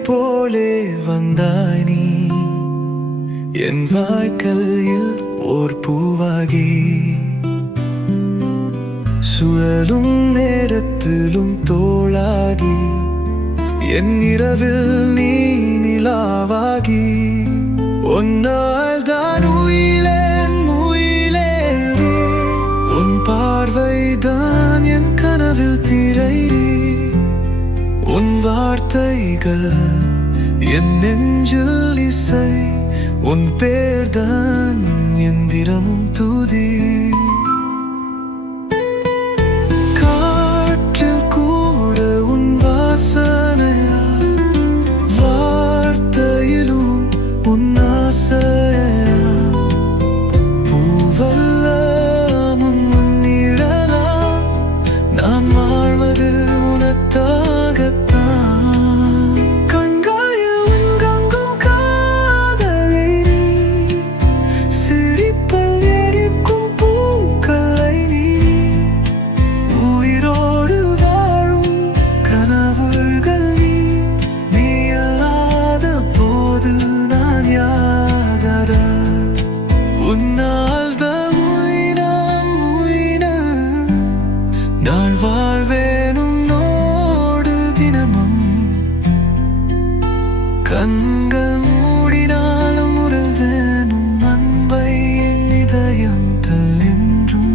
போலே வந்தாய் நீ என் வாய்க்கல்லில் ஓர் பூவாகி சுழலும் நேரத்திலும் தோளாகி என் இரவில் நீ நிலாவாகி உன்னால் தான் உயிலேன் உயிலேறி உன் பார்வைதான் என் கனவில் திரை உன் வார்த்தைகள் என் நெஞ்சில் இசை உன் பேர்தான் எந்திரமும் துதி காற்றில் கூட உன் வாசனையா வார்த்தையிலும் உன் ஆசையா பூவெல்லாம் உன் முன்னிழலா நான் வாழ்வது உனத்தாகத்தான் நான் வாழ்வேனும் நோடு தினமும் கண்கள் மூடினாலும் உறவேனும் அன்பை என் இதயம் தள்ளென்றும்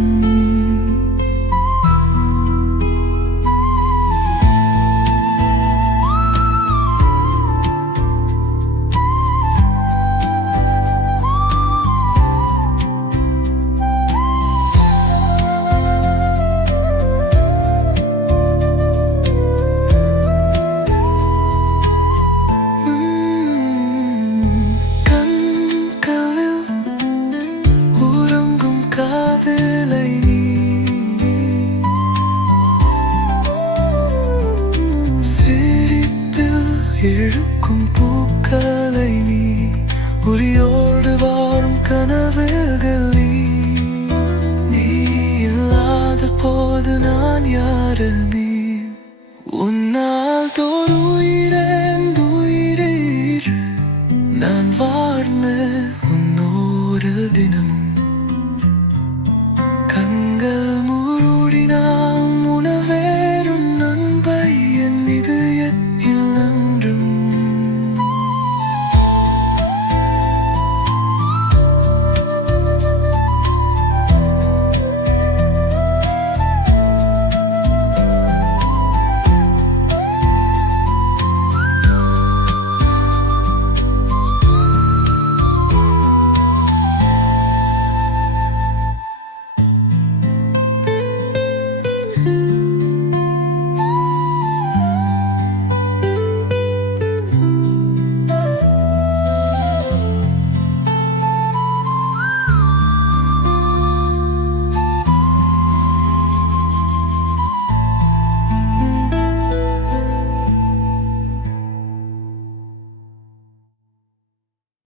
இழுக்கும் பூக்களை நீ உரியோடு வாரும் கனவுகள் நீ இல்லாத போது நான் யாரு நீ உன்னால் தோறு உயிரேன் நான் வாழ்ந்த உன்னோடு தினமும் கண்கள்